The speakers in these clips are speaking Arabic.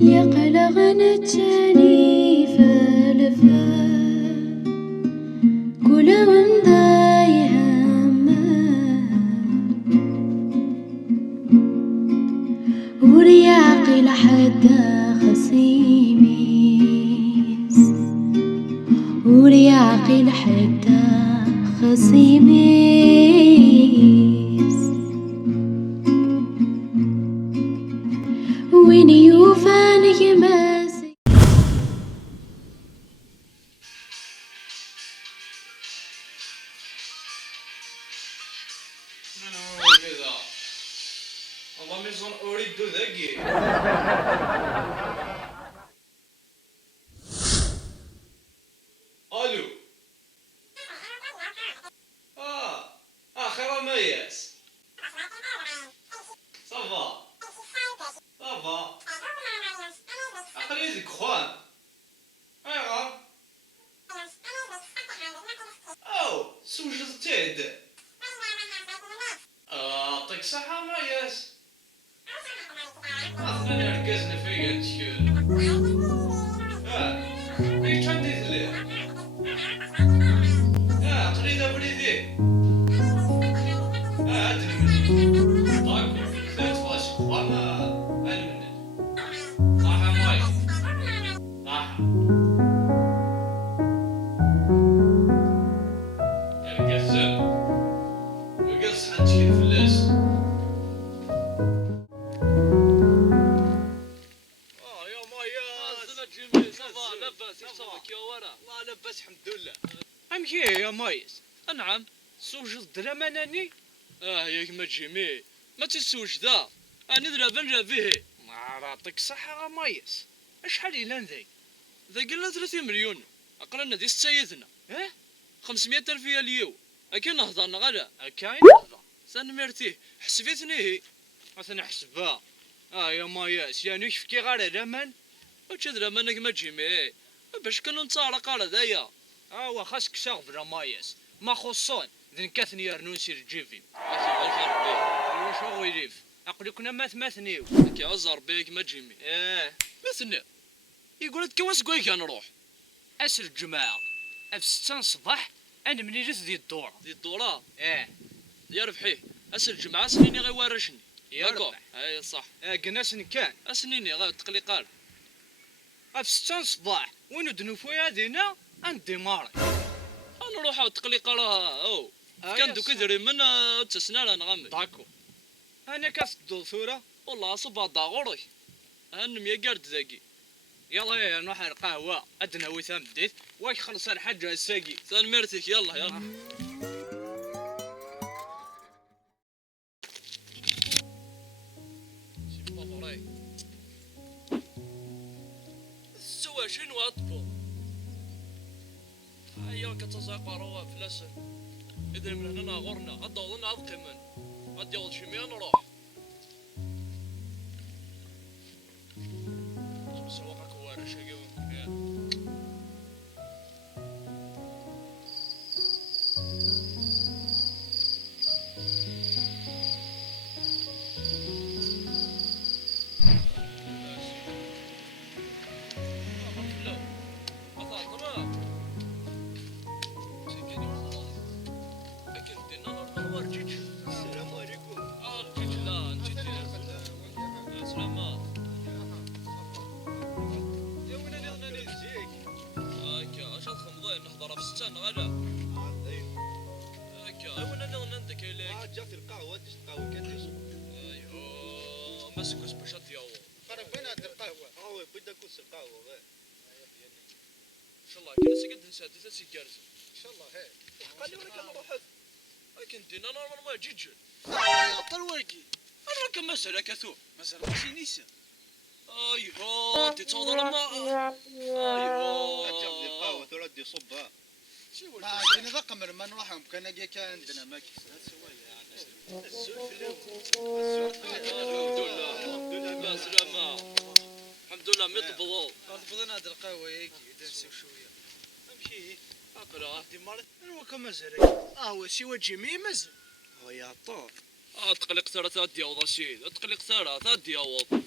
يقلق نتشاني فالفال كل من ضاي همه ورياقي لحتى خصيميس ورياقي لحتى خصيميس وين يوفانك ماسي كذا والله ميزون اريد ذكي. الو خير مياس صافا صافا عقلي ديك خوان ايوا او سوجد تيد يعطيك صحة مياس اثنين ركزنا فيا تشكل ليش عندي ثلاث قريدة بريدي ادري طاكو ثلاث فاسق وانا المنت صح ماي صح القزم القز حنشكل فلاس يا مياس جيمي صافا لاباس صافاك يا ورا والله لاباس الحمد لله امشي يا مياس نعم سوجد درهم اناني يا كما جيمي ما تسوجدا انا درابا نجابيه ما يعطيك الصحة يا مياس اشحال الى ذاك ذاك لا 30 مليون اقرنا دي ستايدنا 500 الف ريال اكا نهضرنا غادا اكا نهضر سنمرتيه حسبتني هي انا حسبها يا مياس يعني كيفكي غير رمان واش رمانك ما تجيمي باش كنا نتعرق على ذايا خاصك تغفر مياس ما خصون ذنكاثني يرنون سير جيفي واش هو يريف اقول كنا ماثنيو كي عزر بيك ما تجيمي مثنى يقول لك واش كويك نروح اسر الجماعه في 6 صباح انا مني جيت دي الدور يا ربحي اسر الجماعه سنيني غير وارشني ياكو اي صح قلنا سن كان اسنيني غير تقليقال في 6 صباح وين دنوفويا دينا انديماري نروحو تقليقال كان دوك يدري من تسنالا نغمي داكو انا كاسدو ثوره والله صبا داغوري انم يا قرد ذاكي يلا يا نروح القهوه ادنا وثام بديت واش خلص الحاجه الساقي ثان مرتك يلا سوا شنو اطبو هيا كتزاقروا فلاس اذا من هنا غورنا غدوضنا عالقمن غادي يوض شي مية نروح سواقك وارش السلام عليكم. لا نجي سلامات. يا وين انا نجيك؟ هاكا اش تخمضين نحضر في 6 غدا. هاكا وين انا نندك لك؟ جات القهوه ديش القهوه كديش. ايوا مسكوس باش تياو. قرب فين هاد القهوه؟ بدا كوس القهوه ان شاء الله كنا سقد نساد سيجارز. ان شاء الله قال لي ولا كنروح كنت انا نورمال ما جيجل طلواقي انا كان مسألة كثو مسألة ماشي نيسا انت تصور ما جاب لي القهوة تردي صبها ما كان رقم ما نروح كان عندنا ما الزول الحمد لله سلامة الحمد لله مطبضوا طبضنا هاد القهوة هيك نسيو شوية امشي اقرا دي مرض انا كما زرك هو سوى جيمي مزل هو يا طور تقلق ثلاثة دياوض سيد تقلق ثلاثة دياوض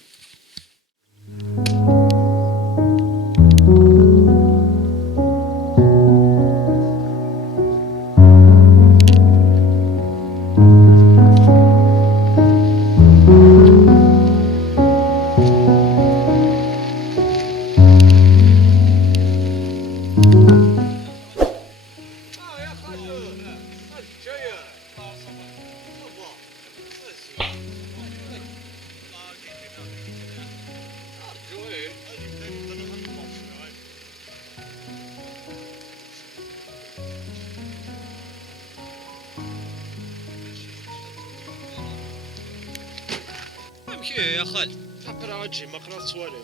امشي يا خال. اقرا اجي ما قرات صوالي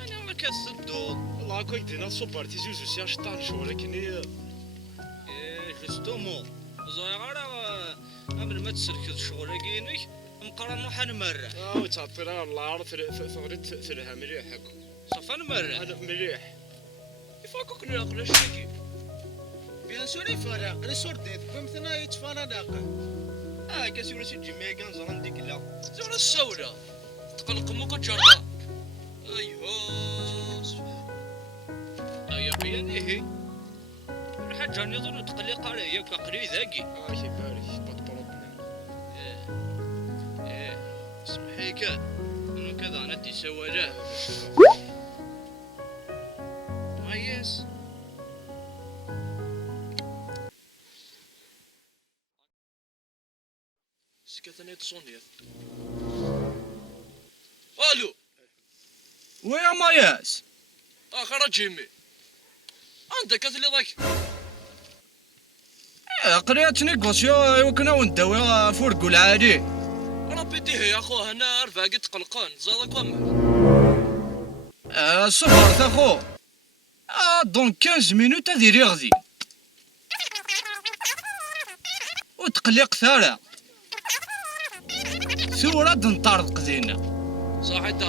انا ما كنصدو. والله هكا يدينا سوبر تيزوزو سي شطان شو ولكن هي جوستومون زغير قبل ما تسلك الشغل كينك مقرا نروح نمرح. وتعطينا الله ثغرت ثلها مليح هكا صافي نمرح. هذا مليح يفاكوك ناقل شتي. بيان سور يفرق لي سورديت فهمتنا يتفانا داقه كاسي ولا سي جيمي كان زران ديك لا زور السوله تقلق مك تجربه. ايوا ايا بيان هي الحاجه نظن تقلق عليا كقري ذاكي. شي بارك با بروبليم سمحيك انا كذا ندي سواله. يس سكتني تصونيت. الو ويا ماياس اخر جيمي انت كتلي ضاك قريت نيغوسيو وكنا ونداوي فرق العادي ربي ديه يا خو هنا رفاقي تقلقان زادك ومر صبرت اخو دونك 15 مينوت هادي غادي وتقلق ثارة ثورة نطارد قدينا صح انت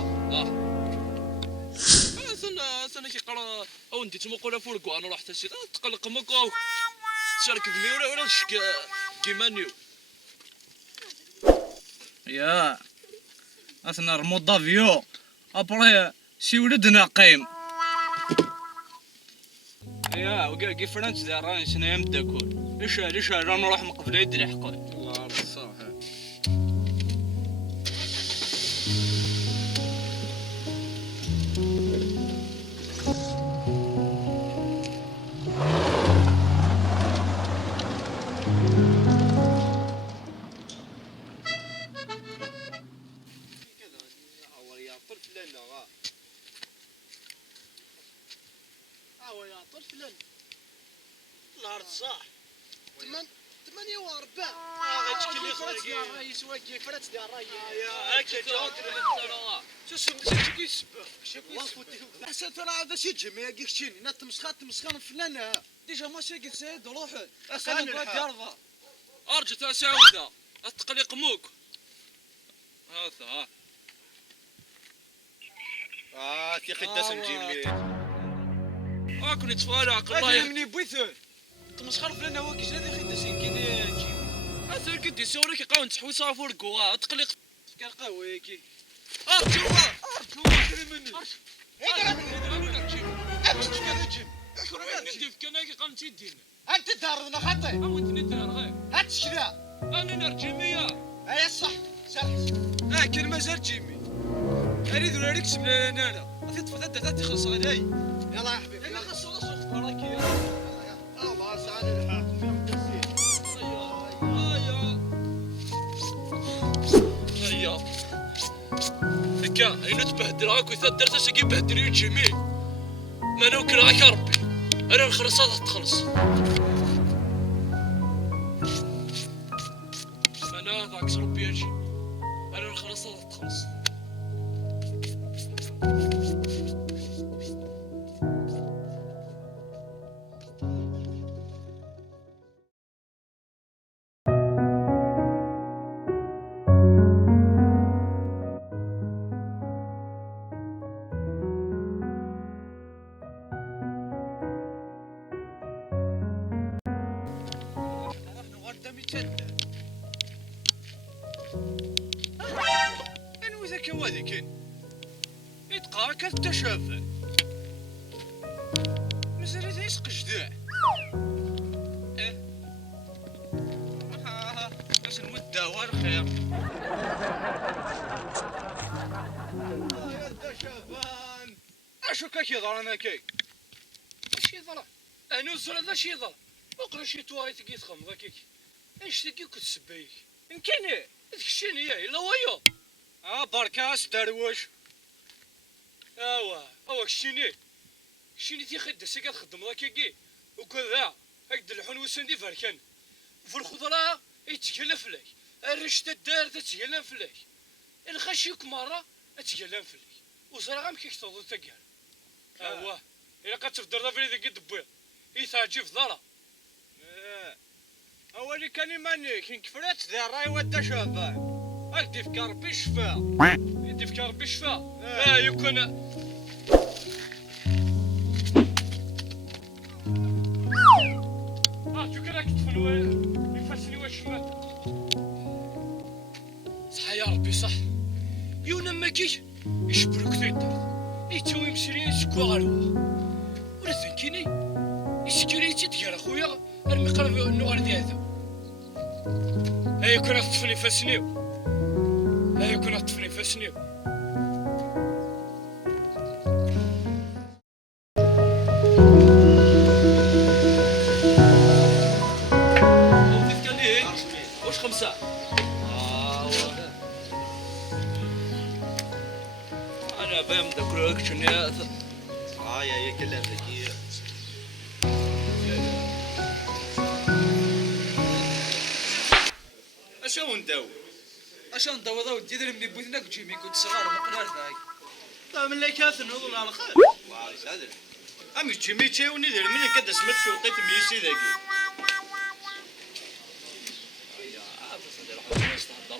انا كيقرا او انت تمقولا فوركو انا رحت سيت تقلق مكو تشارك بمي ولا شك كيما نيو يا اثنا رمود دافيو ابري سي ولدنا قايم يا وكا فرنسا ديال راني سنايا مداكول ليش رانا نروح مقبله يدري حقا الله الصح. الارض صح 48 هاتشكي لي خرجي الرئيس واقي فرات ديال الراي هاكا جاوب شو كيسبح والله فوتيك حسن ترى هذا شي جميع كيشتيني نا تمسخان فلانه ديجا ماشي قلت سيد روحك انا بغيت يرضى ارجع تاع سعوده التقليق موك هذا كي خداس نجيب لي كون يتفارق الله هذا مني بويثو تمسخر فلانه هو كي جا خداس كي نجيب اثر كدي سوري كيقاون تحوي صافور كوا تقليق كان قهوه كي جوا مني انت دارنا خطي هات شكرا انا نرجمية اي صح صح كان مازال جيمي اريد ولا ريكس من انا تفضل تخلص علي يلا يا حبيبي انا خلص ولا سوق براك يا الله سعد الحاكم هيا هكا اين تبهدل راك وإذا درت اش كيبهدل الجميع ما نوكل راك ربي انا نخلص هذا تخلص انا هذاك ربي اجي انا نخلص هذا تخلص كوادي كاين يتقرا كتشافى مازال يسق جداع باش نمد هو الخير يا الدشافان اشو كيضر انا كي اش يضر انا وزر هذا شي يضر وقرا شي تواريت كيتخم ذاك اش تكي كتسبيك يمكن ايه تكشيني يا الا ويا بركاس دروش اوا شتيني تيخد سي كتخدم ذاك وكذا هكذا الحون وسندي فركان في الخضره يتكلف لك الرشده دار تتكلف لك الخشيك مرة أتكلم فيك وصرا غام كيك تضو تقال واه إلا كتفدر دافري ذاك الدبيض يثاجي في ضرا أولي كان ماني كين كفرات ذا الراي ودا شابان هاك في ربي الشفاء يدي في ربي الشفاء يكون شو كراك تفلوا يفسني واش مات صح يا ربي صح يونا ماكي يشبرك تيطر يتوي مسرين سكوا غالوا ولا ثنكيني يسكريتي ديال اخويا ارمي قرب النوار ديال هذا كون الطفل يفسنيو كون الطفل يفسنيو واش خمسة انا بام داك الرياكشنيات يا كلام ذكية اشو نداو ذا ودي ذا اللي بوثناك جيمي كنت صغار مقنار ذاك طيب من اللي كاثن نظن على خير والله صادر امي جيمي تشاوني ذا من قد سمتك وقيت ميسي ذاكي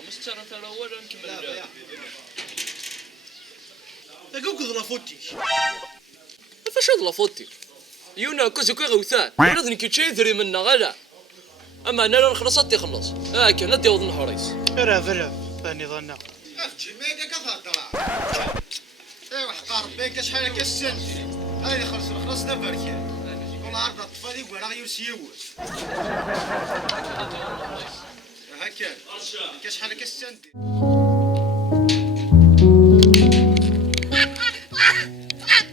مسترة ترى ولا نكمل داكوك ضلافوتي فاش ضلافوتي يونا كوزكو غوثان ولا ذنك تشي ذري منا غلا اما انا لا خلصت خلص كان ندي وضن هوريس فرا ثاني ظنا جيمي داك تهضر ايوا حقار بك شحال هكا السن هاي خلص دابا بركان كل عرض الطفل يقول راه يسيوس هكا شحال هكا السن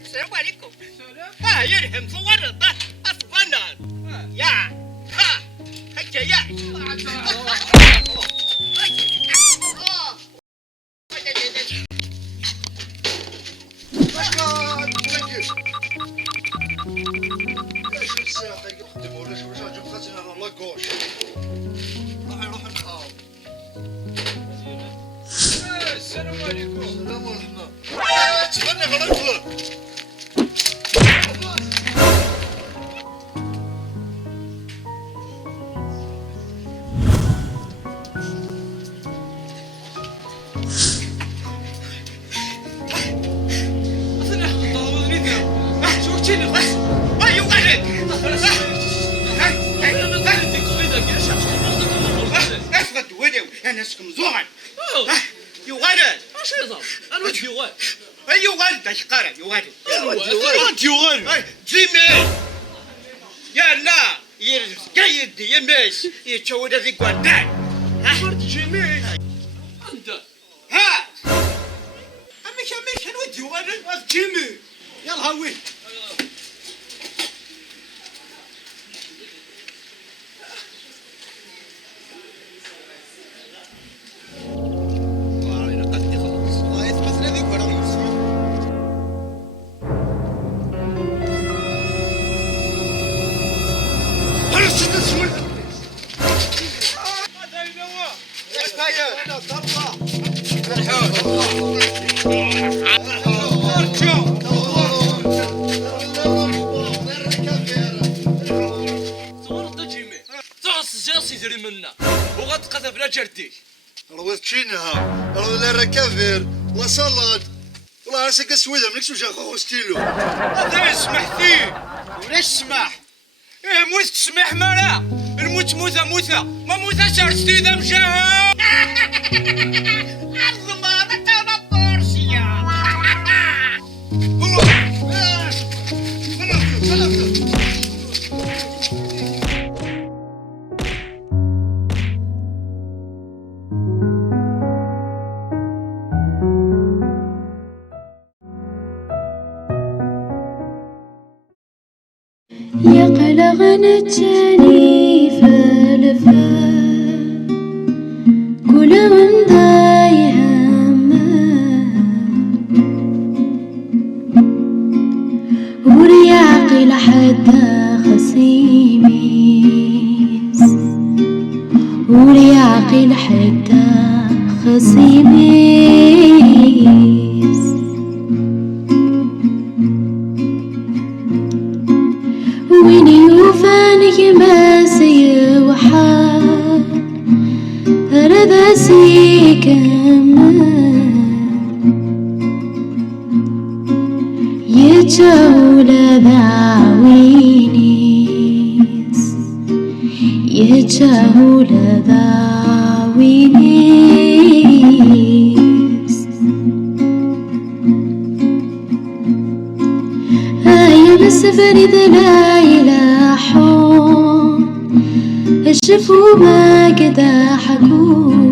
السلام عليكم يرهم صور الفنان يا هكا يا السلام عليكم. السلام ورحمة. تغني غريب. ناسكم زوغن يغرد اش يضرب انا وجهي يغرد يغرد اش قرا يغرد يغرد جيمي يا لا يرقيد يمس يتشود ذيك ودان ها جيمي انت ها امش نودي يغرد جيمي يلا هاوي يدري منا وغتقذف بلا جردي رويت تشينها روي لا ركافير لا صلاد والله راسك اسويده ملكش وجه خوخو ستيلو هذا يسمح فيه ولاش سمح موت تسمح مرا الموت موثة ما موثة سارستي ذا مشاها الضمانة تانا بورسيا يقلغنا التاني فالفا كل من ضايهما ورياقي لحتى خصيميس ورياقي لحتى خصيميس ويني وفاني ما سيوحى رذا سيكمل يجول ذاوينيس يجول ذاوينيس أيام السفر إذا لا يلاحون الشفو ما قد حكون